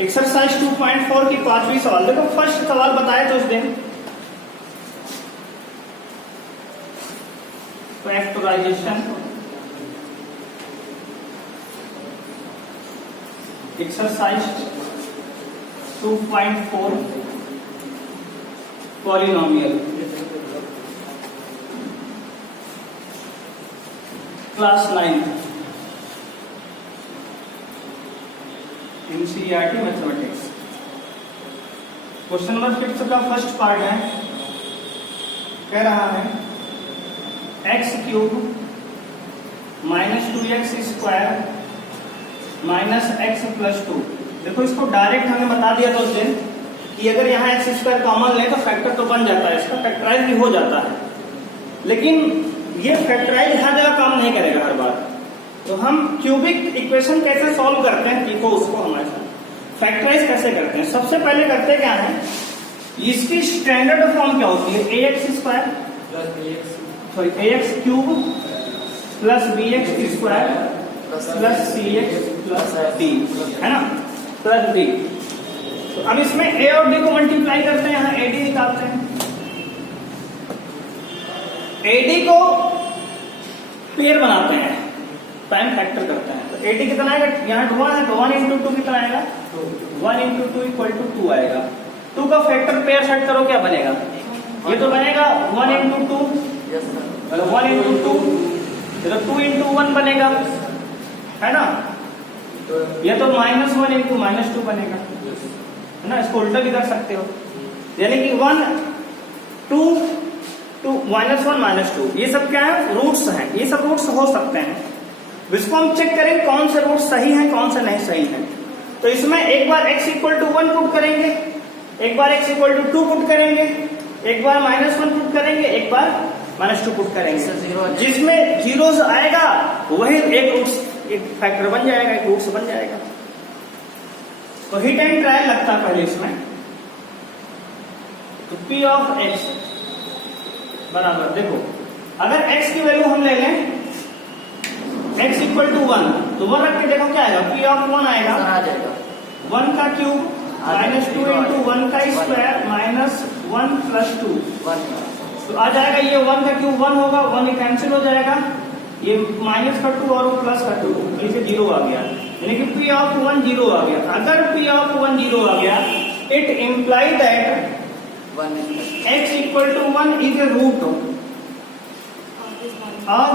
Exercise 2.4 की 5वीं सवाल। देखो फर्स्ट सवाल बताया तो उस दिन factorisation exercise 2.4 polynomial class 9 NCERT mathematics. Question number 6 का फर्स्ट पार्ट है, कह रहा है x cube minus 2x square minus x plus 2। देखो इसको डायरेक्ट हमें बता दिया तो उस दिन कि अगर यहाँ एक्स स्क्वायर कॉमन ले तो फैक्टर तो बन जाता है, इसका फैक्टराइज भी हो जाता है, लेकिन ये फैक्टराइज हर जगह काम नहीं करेगा हर बार। तो हम क्यूबिक इक्वेशन कैसे सॉल्व करते हैं, देखो उसको हमारे साथ फैक्टराइज कैसे करते हैं। सबसे पहले करते क्या है, इसकी स्टैंडर्ड फॉर्म क्या होती है, ax square sorry ax cube plus bx square plus cx plus d, है ना, प्लस d। तो अब इसमें a और d को मल्टीप्लाई करते हैं, यहाँ ad निकालते हैं, ad को पेयर बनाते हैं, टाइम फैक्टर करते हैं। तो ad कितना आएगा, यहाँ 1 है तो 1 इंटू 2 कितना आएगा, 1 इंटू 2 इक्वल टू 2 आएगा। 2 का फैक्टर पेयर सेट करो, क्या बनेगा, ये तो बनेगा 1 इंटू 2, 1 इंटू 2 तो 2 इंटू 1 बनेगा, है ना, ये तो -1 इंटू -2 बनेगा, है ना। इसको उल्टा भी कर सकते हो, यानी कि 1 2 2 -1 -2 ये सब क्या है, रूट्स हैं, ये सब रूट्स हो सकते हैं। इसको हम चेक करें कौन से रूट सही हैं कौन से नहीं सही हैं। तो इसमें एक बार x इक्वल टू 1 पुट करेंगे, एक बार x इक्वल टू 2 पुट करेंगे, एक बार -1 पुट करेंगे, एक बार -2 पुट करेंगे। जिसमें जीरोस आएगा वही एक रूट एक फैक्टर बन जाएगा, एक रूट्स बन जाएगा। तो हिट एंड ट्रायल लगता है पहले इसमें। तो p ऑफ x बराबर, देखो अगर x की वैल्यू हम ले लें x इक्वल टू 1 तो 1 रख के देखो क्या आएगा, p ऑफ 1 आएगा, 1 का क्यूब -2 इंटू 1 का स्क्वायर माइनस 1 प्लस 2 तो आ जाएगा, ये 1 का क्यूब 1 होगा, 1 कैंसिल हो जाएगा, ये माइनस का 2 और प्लस का 2 इसे 0 आ गया, यानी कि p ऑफ 1 0 आ गया। अगर p ऑफ 1 0 आ गया it imply that x equal to 1 is a root of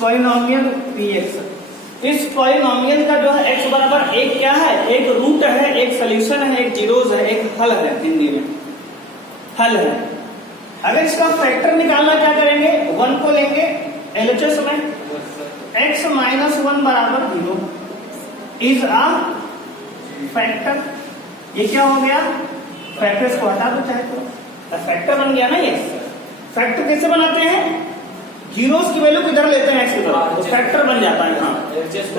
polynomial px। इस पॉलिनोमियल का जो है x बराबर एक क्या है, एक रूट है, एक सोल्यूशन है, एक जीरोस है, एक हल है, हिंदी में हल है। अगर इसका फैक्टर निकालना क्या करेंगे, 1 को लेंगे LHS में, x -1 बराबर 0 इज अ फैक्टर। ये क्या हो गया, फैक्टर्स को हटा दो चाहे तो फैक्टर बन गया ना। ये फैक्टर कैसे बनाते हैं, जीरोस की वैल्यू किधर लेते हैं, x की तरफ, तो फैक्टर बन जाता है यहाँ,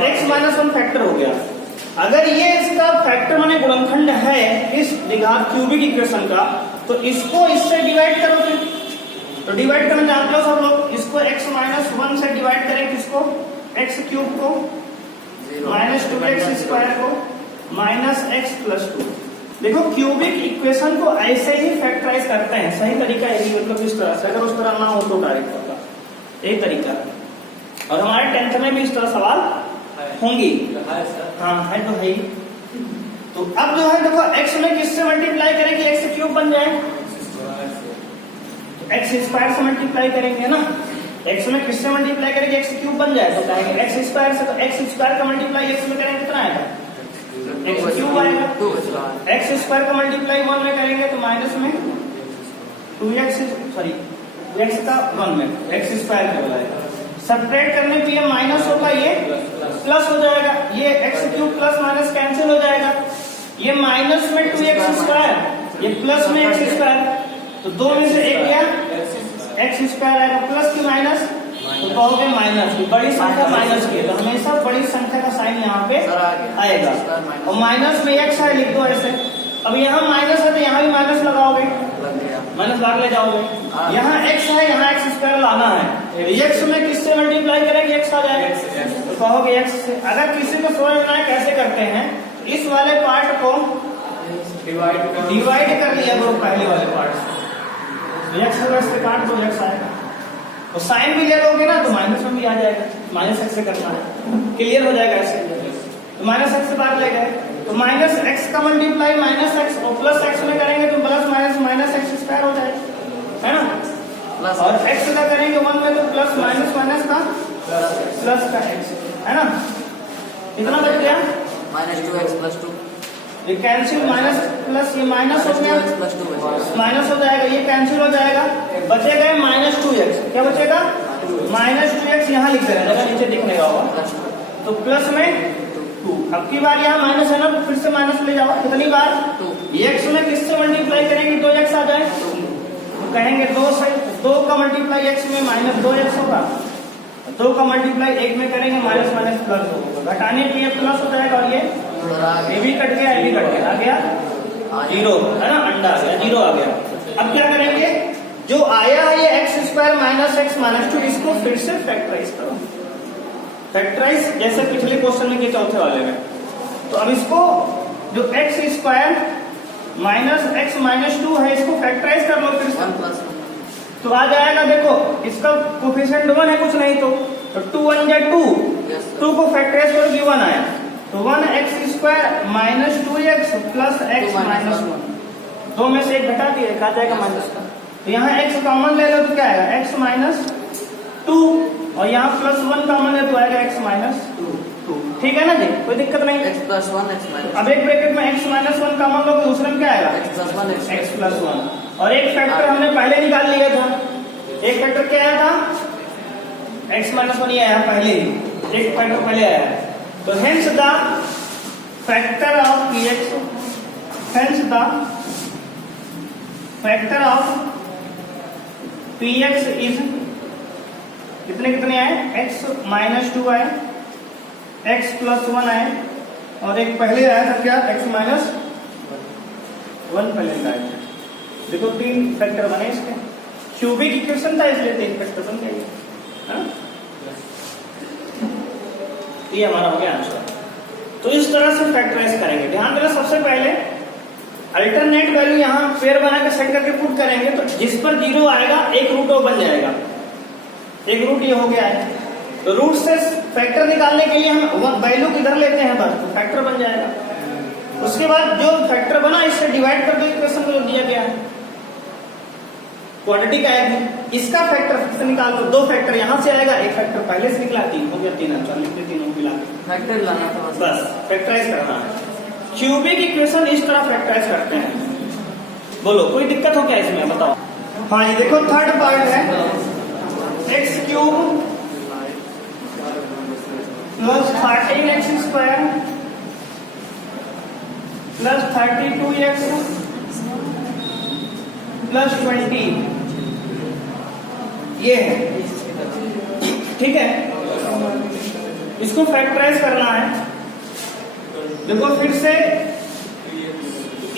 x -1 फैक्टर हो गया। अगर ये इसका फैक्टर माने गुणनखंड है इस द्विघात क्यूबिक इक्वेशन का, तो इसको इससे डिवाइड करो फिर। तो डिवाइड करना जानते हो सब लोग, इसको x -1 से डिवाइड करें, किसको, x क्यूब को, -2x स्क्वायर को, -x प्लस 2। देखो क्यूबिक इक्वेशन को ऐसे ही फैक्टराइज करते हैं, सही तरीका यही, मतलब इस तरह से, अगर उस तरह ना हो तो डायरेक्ट होगा, यही तरीका है। और हमारे 10th में भी इस तरह सवाल होंगी, हाँ है तो है ही। तो अब जो है देखो x में किससे मल्टीप्लाई करेंगे, x क्यूब बन जाए, x स्क्वायर से मल्टीप्लाई करेंगे ना, x में किससे मल्टीप्लाई करेंगे, x क्यूब बन जाए तो कहेंगे x स्क्वायर से, तो x स्क्वायर का मल्टीप्लाई x में करेंगे कितना आएगा, x क्यूब आएगा। x स्क्वायर का मल्टीप्लाई 1 में करेंगे तो माइनस में 2x सॉरी x का 1 में x स्क्वायर का बनाएगा। सब्ट्रैक्ट करने पे ये माइनस होगा, ये प्लस हो जाएगा, ये x cube plus minus cancel हो जाएगा, ये माइनस में 2x स्क्वायर, ये प्लस में x स्क्वायर, तो दो में से एक गया, x स्क्वायर आएगा, प्लस की माइनस तो कहोगे माइनस की, बड़ी संख्या माइनस की, तो हमेशा बड़ी संख्या का साइन यहाँ पे आएगा, और माइनस में x है लिख दो ऐसे। अब यहाँ माइनस है तो यहाँ भी माइनस लगाओगे, माइनस भाग ले जाओगे, यहाँ x है, यहाँ x स्क्वायर लाना है, x में किससे मल्टीप्लाई करेंगे, x आ जाएगा, तो कहोगे x से। अगर किसी को समझ में आए कैसे करते हैं, इस वाले पार्ट को डिवाइड कर लिया करो पहले वाले पार्ट से, एक्स से काट दो, एक्स आएगा। और साइन भी ले लोगे ना तो माइनस में भी आ जाएगा, माइनस एक्स से करना है, क्लियर हो जाएगा ऐसे। तो माइनस एक्स से बाहर ले गए तो माइनस एक्स का मल्टीप्लाई माइनस एक्स और प्लस एक्स में करेंगे तो plus minus minus x square हो जाएगा, है ना। और एक्स का करेंगे 1 में तो प्लस माइनस माइनस का प्लस का एक्स, है ना। कितना बच गया? -2x+2। ये कैंसिल, माइनस प्लस ये माइनस हो गया, माइनस हो जाएगा, ये कैंसिल हो जाएगा, बचेगा -2x। क्या बचेगा? -2x यहाँ लिख दे रहे हैं, नीचे दिखने का होगा। तो प्लस में 2, अब की बार यहाँ माइनस है ना तो फिर से माइनस ले जाओ, कितनी बार? 2। x में किससे मल्टीप्लाई करेंगे 2x आ जाए तो कहेंगे 2 से, 2 का मल्टीप्लाई x में -2x होगा, 2 का मल्टीप्लाई 1 में करेंगे माइनस माइनस प्लस होगा, घटाने के लिए प्लस हो जाएगा और ये भी कट गया, ये भी कट गया, आ गया 0, है ना, अंडा आ गया, 0 आ गया। अब क्या करेंगे, जो आया है ये x² -x -2, इसको फिर से फैक्टराइज करो, फैक्टराइज जैसे पिछले क्वेश्चन में किया चौथे वाले में। तो अब इसको जो x² -x -2 है इसको फैक्टराइज कर लो फिर से, तो आ जाएगा, देखो इसका कोफिशिएंट 1 है, कुछ नहीं तो 2 1 जा 2, 2 को फैक्टराइज करो, 1 आया तो 1x² -2x प्लस x -1, 2 में से 1 घटा दिए, आ जाएगा माइनस का। तो यहाँ x कॉमन ले लो तो क्या आएगा, x -2 और यहाँ +1 कॉमन है तो आएगा x -2, ठीक है ना जी, कोई दिक्कत नहीं। अब एक ब्रैकेट में x -1 कॉमन लो तो दूसरे में क्या आएगा, x +1। और एक फैक्टर हमने पहले निकाल लिया था, एक फैक्टर क्या आया था, x -1 ये आया पहले ही, एक फैक्टर पहले आया। तो hence the factor of px, hence the factor of px is कितने कितने आए, x -2 आए, x +1 आए और एक पहले आया था क्या, x -1 पहले आया। देखो 3 फैक्टर बने इसके, क्यूबिक इक्वेशन था इसलिए 3 फैक्टर बन गए, ये हमारा हो गया आंसर। तो इस तरह से फैक्टराइज करेंगे, ध्यान देना। सबसे पहले अल्टरनेट वैल्यू यहाँ पेयर बना के सेट करके पुट करेंगे तो जिस पर 0 आएगा एक रूट वो बन जाएगा, एक रूट ये हो गया है। तो रूट से फैक्टर निकालने के लिए हम वैल्यू किधर लेते हैं बस, तो फैक्टर बन जाएगा। उसके बाद जो फैक्टर बना इससे डिवाइड कर दो इक्वेशन को जो दिया गया है, क्वाड्रेटिक आएगी, इसका फैक्टर से निकाल दो, 2 फैक्टर यहाँ से आएगा, एक फैक्टर पहले से निकला, 3 हो गया, 3 आंसर लिखते, तीनों मिला के फैक्टर लाना था बस, फैक्टराइज करना है। क्यूबिक इक्वेशन इस तरह फैक्टराइज करते हैं। बोलो कोई दिक्कत हो क्या इसमें, बताओ। हाँ ये देखो थर्ड पार्ट है, x³ + 13x² + 32x + 20, ये है, ठीक है। इसको फैक्टराइज करना है। देखो फिर से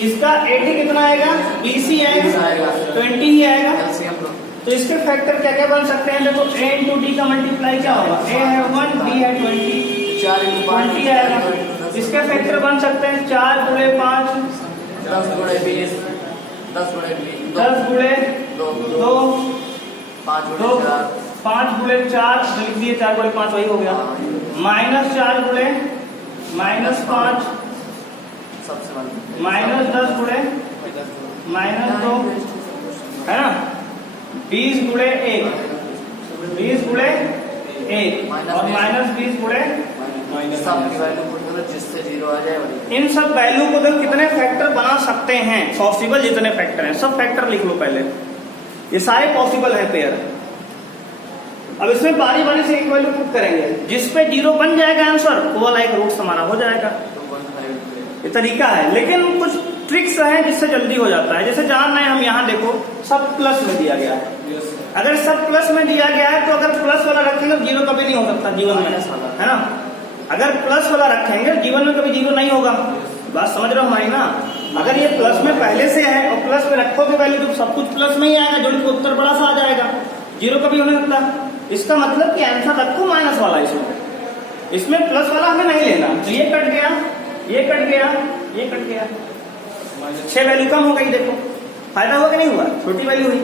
इसका 80 कितना आएगा, BC आएगा, 20 ही आएगा। तो इसके फैक्टर क्या क्या बन सकते हैं, देखो a × d का मल्टीप्लाई क्या होगा, a है 1, d है 20, 20 आएगा। इसके फैक्टर बन सकते हैं 4 × 5, 10 × 20, 10 × 10 × 2, 5 × 4 लिख दिए, 4 × 5 वही हो गया, -4 × -5, सबसे -10 × -2, है ना, 20 × 1, 20 × 1 और -20 × सब की वैल्यू पुट करो जिससे 0 आ जाए। इन सब वैल्यू को देख कितने फैक्टर बना सकते हैं, पॉसिबल जितने फैक्टर हैं सब फैक्टर लिख लो पहले, ये सारे पॉसिबल है पेयर। अब इसमें बारी बारी से एक वैल्यू पुट करेंगे, जिस पे 0 बन जाएगा आंसर वो वाला एक रूट हमारा हो जाएगा। ये तरीका है, लेकिन कुछ ट्रिक्स हैं जिससे जल्दी हो जाता है। जैसे जानना है हम, यहाँ देखो सब प्लस में दिया गया है, अगर सब प्लस में दिया गया है तो अगर प्लस वाला रखेंगे 0 कभी नहीं हो सकता जीवन में, है ना। अगर प्लस वाला रखेंगे जीवन में कभी 0 नहीं होगा, बात समझ रहे हो हमारी ना। अगर ये प्लस में पहले से है और प्लस में रखोगे वैल्यू तो सब कुछ प्लस में ही आएगा, जोड़ के उत्तर बड़ा सा आ जाएगा, 0 कभी हो नहीं सकता। इसका मतलब कि आंसर रखो माइनस वाला, इसमें प्लस वाला हमें नहीं लेना। तो ये कट गया, ये कट गया, ये कट गया, 6 वैल्यू कम हो गई, देखो फायदा हुआ कि नहीं हुआ, छोटी वैल्यू हुई।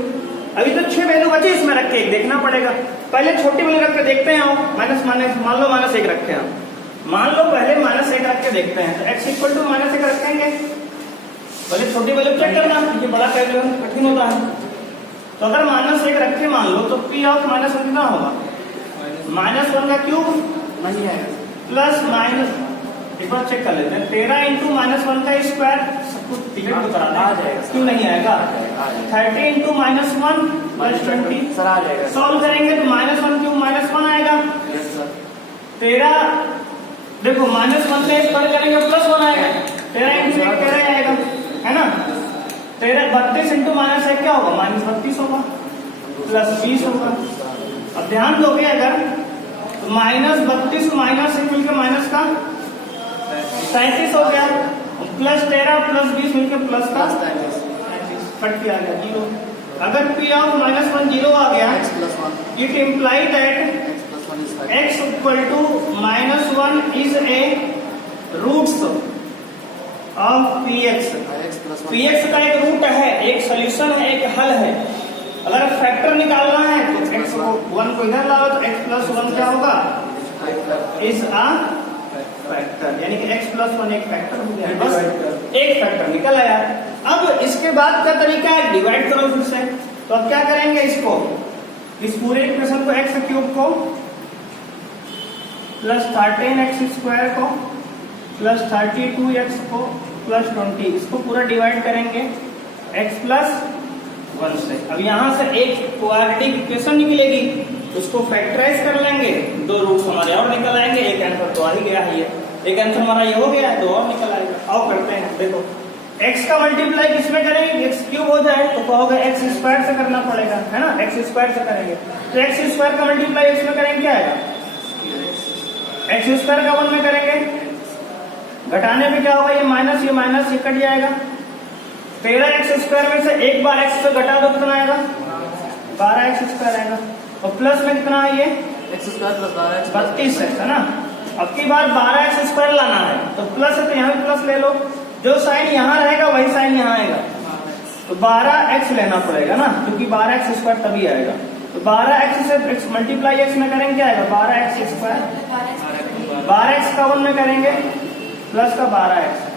अभी तो 6 वैल्यू बची, इसमें रख के एक देखना पड़ेगा। पहले छोटी वैल्यू रख के देखते हैं, माइनस माइनस मान लो -1 रखे हैं, मान लो पहले -1 रख के देखते हैं। तो x इक्वल टू -1 रखेंगे, पहले छोटी वैल्यू चेक करना, ये बड़ा कैलकुलेशन कठिन होता है। तो अगर -1 रखे मान लो, तो p ऑफ -1 कितना होगा, -1 का क्यूब नहीं आएगा प्लस माइनस, एक बार चेक कर लेते हैं, 13 इंटू -1 का स्क्वायर, सब कुछ टिकट को करा आ जाएगा, क्यों नहीं आएगा, 30 इंटू -1 प्लस 20 सर आ जाएगा। सॉल्व करेंगे तो -1 क्यूब -1 आएगा। Yes sir. 13 देखो -1 से स्क्वायर करेंगे +1 आएगा, 13 इंटू 1 13 आएगा, है ना। 32 इंटू -1 क्या होगा, -32 होगा, प्लस 20 होगा। अब ध्यान दोगे अगर तो -32 -1 मिलकर माइनस का 37 हो गया, प्लस 13 प्लस 20 मिलकर प्लस का 30 आ गया, 0। अगर p ऑफ -1 0 आ गया, x plus 1 it imply that x plus 1 is 5 x equal to -1 is a roots of px। x plus 1 px का एक रूट है, एक सोल्यूशन है, एक हल है। अगर फैक्टर निकालना है तो x को 1 को इधर लाओ, तो x प्लस 1 क्या होगा, इज आ फैक्टर, यानी कि x प्लस 1 एक फैक्टर हो गया, बस एक फैक्टर निकल आया। अब इसके बाद का तरीका है डिवाइड करो फिर से। तो अब क्या करेंगे, इसको इस पूरे इक्वेशन को x क्यूब को प्लस 13x स्क्वायर को प्लस 32x को प्लस 20, इसको पूरा डिवाइड करेंगे x प्लस 1 से। अब यहाँ से एक क्वाड्रेटिक इक्वेशन निकलेगी, उसको फैक्टराइज कर लेंगे, 2 रूट्स हमारे और निकल आएंगे, एक आंसर तो आ ही गया है, ये एक आंसर हमारा ये हो गया है, 2 और निकल आएगा। आओ करते हैं, देखो x का मल्टीप्लाई किसमें करेंगे, x क्यूब हो जाए तो कहोगे x स्क्वायर से करना पड़ेगा, है ना, x स्क्वायर से करेंगे। तो x स्क्वायर का मल्टीप्लाई इसमें करेंगे क्या आएगा, x स्क्वायर का 1 में करेंगे, घटाने पे क्या होगा, ये माइनस ये कट जाएगा। 13x स्क्वायर में से एक बार x से घटा दो, कितना आएगा, 12x स्क्वायर आएगा। और प्लस में कितना है, ये x स्क्वायर प्लस 12x 32 है ना। अब की बार 12x स्क्वायर लाना है, तो प्लस है तो यहाँ भी प्लस ले लो, जो साइन यहाँ रहेगा वही साइन यहाँ आएगा, तो 12x लेना पड़ेगा ना, क्योंकि 12x स्क्वायर तभी आएगा। तो 12x से मल्टीप्लाई x में करेंगे क्या आएगा, 12x स्क्वायर, 12x का 1 में करेंगे प्लस का 12x,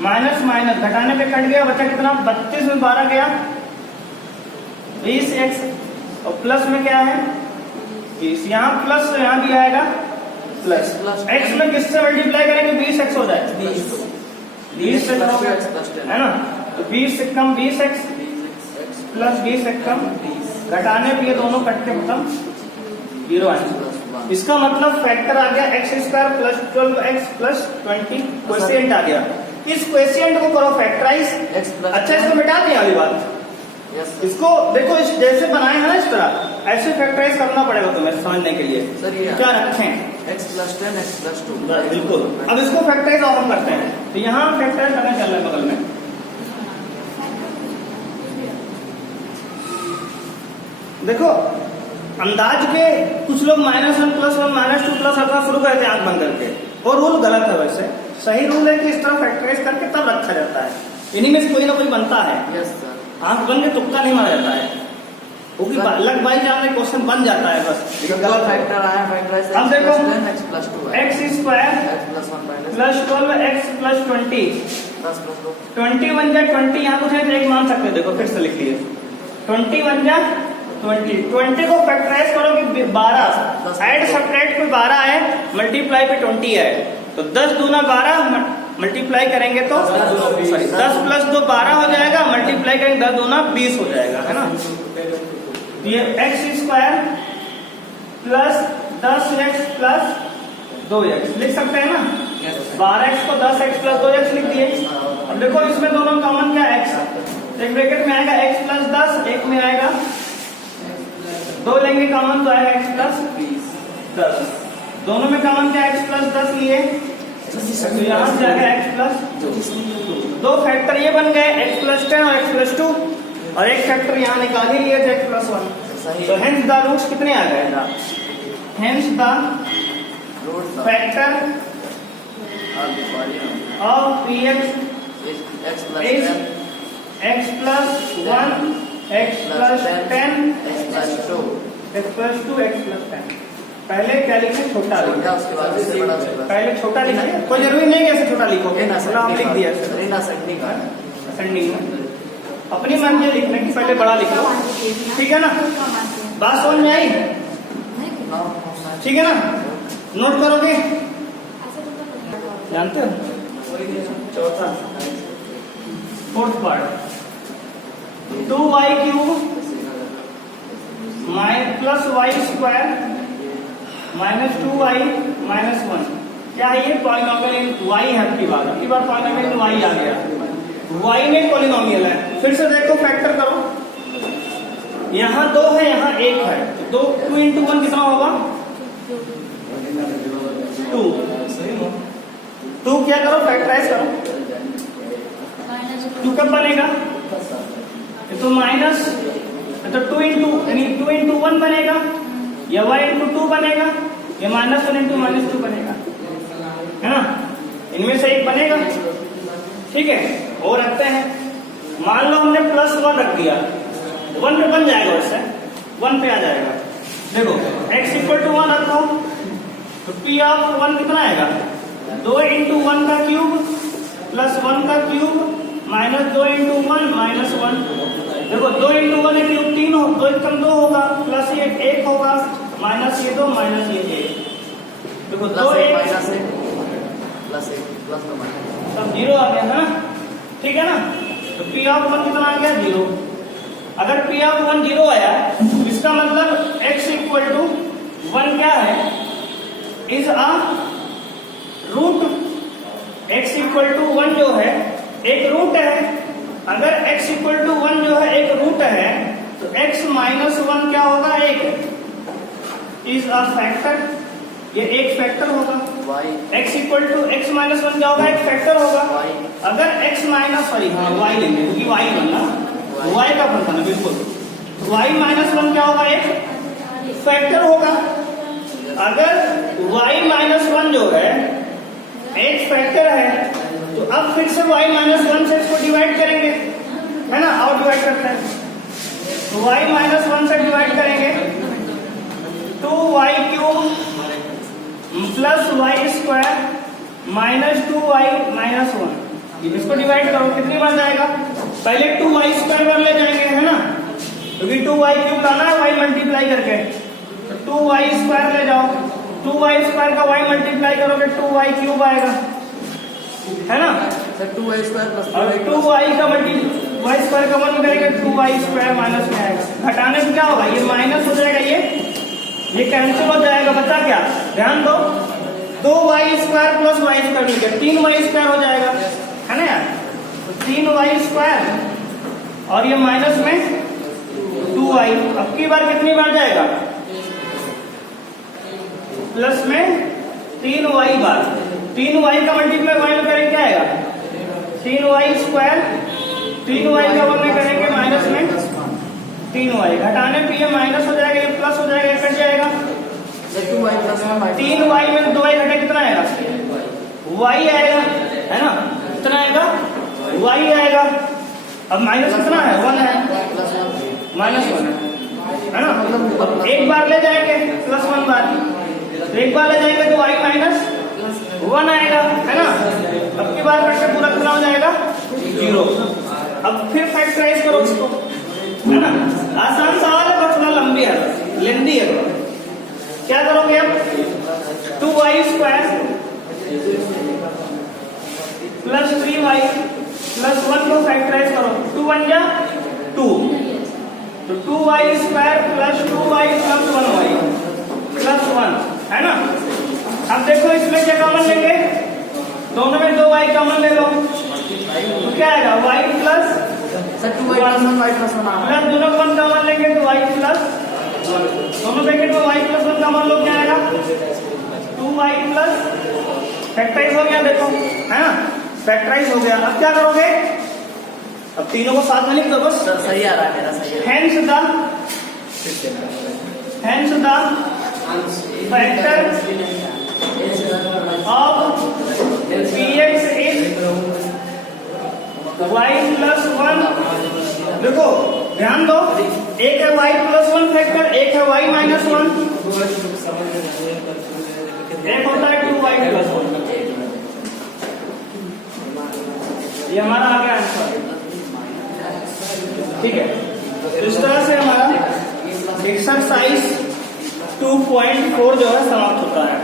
माइनस माइनस घटाने पे कट गया, बचा कितना, 32 में 12 गया 20x, और प्लस में क्या है 20, यहाँ प्लस तो यहाँ भी आएगा प्लस, x में किससे मल्टीप्लाई करेंगे, 20x हो जाए, 20 से है ना, तो 20 से कम 20x प्लस 20 से कम, घटाने पे ये दोनों कट के खत्म, 0 आएगा। इसका मतलब फैक्टर आ गया x square plus 12x plus 20, quotient आ गया। इस क्वोशिएंट को करो फैक्टराइज। अच्छा, इसको मिटा दिया वाली बात, इसको देखो इस जैसे बनाए हैं ना, इस तरह ऐसे फैक्टराइज करना पड़ेगा तुम्हें समझने के लिए। सर ये क्या रखें, x प्लस 10 x प्लस 2, बिल्कुल। अब इसको फैक्टराइज और हम करते हैं, तो यहाँ फैक्टराइज करने चल रहे हैं बगल में। देखो अंदाज के कुछ लोग -1 प्लस 1 -2 प्लस रखना शुरू करते हैं आंख बंद करके, और रूल गलत है। वैसे सही रूल है कि इस तरह फैक्टराइज करके तब रखा जाता है, इन्हीं में से कोई ना कोई बनता है। Yes sir. आंख बंद के तुक्का नहीं मारा जाता है, क्योंकि लग बाई जाने क्वेश्चन बन जाता है बस, गलत है। फैक्टर आया फैक्टराइज, अब देखो x प्लस 2 है, x square x plus 1 plus 12x plus 20, 10 plus 2 20 बन जाए 20, यहाँ कुछ है तो एक मान सकते हैं, देखो फिर से लिख लिए 20 बन जाए 20, 20 को फैक्टराइज करो कि 12, ऐड सब्ट्रैक्ट कोई 12 आए, मल्टीप्लाई पे 20 है, तो 10 दूना 12, मल्टीप्लाई करेंगे तो 10 प्लस 2 12 हो जाएगा, मल्टीप्लाई करेंगे 10 दूना 20 हो जाएगा, है ना। ये x square plus 10x plus 2x लिख सकते हैं ना, 12x को 10x प्लस 2x लिख दिए। अब देखो इसमें दोनों कॉमन क्या है, x, एक ब्रैकेट में आएगा x प्लस 10, एक में आएगा 2 लेंगे कॉमन तो आएगा x प्लस 10, दोनों में कॉमन क्या x प्लस 10 लिए, तो यहाँ से आएगा x प्लस 2 फैक्टर ये बन गए, x प्लस 10 और x प्लस 2, और एक फैक्टर यहाँ निकाल ही लिए थे x प्लस 1, तो हेंस द रूट्स कितने आ गए, hence the factor of px x plus is 10 x plus 1 x plus 10 x plus 2 x plus 2 x plus 10। पहले क्या लिखे? छोटा लिखे। छोटा, उसके बाद उससे बड़ा, उसके बाद पहले छोटा लिखे, कोई जरूरी नहीं कैसे छोटा लिखोगे, हम लिख दिया सेंडिंग का सेंडिंग में अपनी मर्जी लिखने की, पहले बड़ा लिखो, ठीक है ना? बात समझ में आई? ठीक है ना? नोट करोगे? जानते हो? चौथा fourth part 2y cube plus y square minus 2y minus 1। क्या है ये? पॉलिनोमियल y है। आपकी बार पॉलिनोमियल y आ गया, y में पॉलिनोमियल है। फिर से देखो, फैक्टर करो, यहाँ 2 है, यहाँ 1 है, 2 into 1 कितना होगा? 2 क्या करो? फैक्टराइज करो। 2 कब बनेगा? तो माइनस, तो 2 into 1 बनेगा, या y into 2 बनेगा, या -1 into -2 बनेगा, है ना? इनमें से एक बनेगा, ठीक है? और रखते हैं, मान लो हमने +1 रख दिया, 1 पे बन जाएगा, वैसे 1 पे आ जाएगा। देखो x = 1 रखो, तो p ऑफ 1 कितना आएगा? 2 into 1 का क्यूब प्लस 1 का क्यूब माइनस 2 into 1 माइनस 1। देखो 2 into 1 है क्यूब 3 हो, 2 कम 2 होगा, प्लस ये 1 होगा, माइनस ये 2 माइनस ये 1। देखो 2 1 माइनस 1 प्लस 1 प्लस तो माइनस सब 0 आ गया है ना? ठीक है ना? तो p ऑफ 1 कितना आ गया? 0। अगर p ऑफ 1 0 आया, तो इसका मतलब x = 1 क्या है? Is a root. x = 1 जो है एक रूट है। अगर x = 1 जो है एक रूट है, तो x - 1 क्या होगा? 1 इज अ फैक्टर, ये एक फैक्टर होगा। y x - 1 क्या होगा? एक फैक्टर होगा। y अगर x माइनस y लेंगे, क्योंकि y बनना y का फंक्शन है, बिल्कुल। y - 1 क्या होगा? एक फैक्टर होगा। अगर y - 1 जो है एक फैक्टर है, तो अब फिर से y - 1 से इसको डिवाइड करेंगे, है ना? और डिवाइड करते हैं, तो y - 1 से डिवाइड करेंगे, 2y cube plus y square minus 2y minus 1। इसको डिवाइड करो, कितनी बार जाएगा? पहले 2y स्क्वायर बार ले जाएंगे, है ना? क्योंकि 2y क्यूब लाना है y मल्टीप्लाई करके, तो 2y स्क्वायर ले जाओ, 2y स्क्वायर का y मल्टीप्लाई करोगे 2y क्यूब आएगा, है ना? सर 2y स्क्वायर प्लस और 2y का y स्क्वायर का 1 करेंगे, 2y स्क्वायर माइनस में आएगा। घटाने से क्या होगा? ये माइनस हो जाएगा, ये कैंसिल हो जाएगा, बचा क्या? ध्यान दो, 2y square plus y square मिल गया, 3y स्क्वायर हो जाएगा, है ना यार? तो 3y स्क्वायर और ये माइनस में 2y। अब की बार कितनी बार जाएगा? प्लस में 3y बार, 3y का मल्टीप्लाई y में करेंगे, क्या आएगा? 3y स्क्वायर, 3y का 1 में करेंगे माइनस में 3y। घटाने पे ये माइनस हो जाएगा, ये प्लस हो जाएगा, कट जाएगा। 2y प्लस 1 3y में 2y घटे कितना आएगा? y आएगा, है ना? कितना आएगा? y आएगा। अब माइनस कितना है? 1 है, माइनस 1 है ना? अब एक बार ले जाएंगे प्लस 1 बार, तो एक बार ले जाएंगे तो y माइनस 1 आएगा, है ना? अब की बार करके पूरा कितना हो जाएगा? 0। अब फिर फैक्टराइज करो इसको, है ना? आसान सवाल है, पर थोड़ा लंबी है, लेंदी है थोड़ा। क्या करोगे अब? 2y square plus 3y plus 1 को फैक्टराइज करो, 2 1 जा 2, तो 2y square plus 2y plus 1y plus 1, है ना? अब देखो इसमें क्या कॉमन लेंगे? दोनों में 2y कॉमन ले लो, तो क्या आएगा? y plus sir 2y plus 1y plus 1 plus दोनों को 1 कॉमन लेंगे तो y प्लस, दोनों ब्रैकेट में y प्लस 1 कॉमन लो, क्या आएगा? 2y प्लस, फैक्टराइज हो गया, देखो, है ना? फैक्टराइज हो गया। अब क्या करोगे? अब तीनों को साथ में लिख दो बस। सही आ रहा है मेरा, सही है। Hence the factor of px is y plus 1, देखो ध्यान दो, एक है y प्लस 1 फैक्टर, एक है y माइनस 1, एक होता है 2y प्लस 1। ये हमारा आ गया आंसर, ठीक है। तो इस तरह से हमारा एक्सरसाइज 2.4 जो है समाप्त होता है।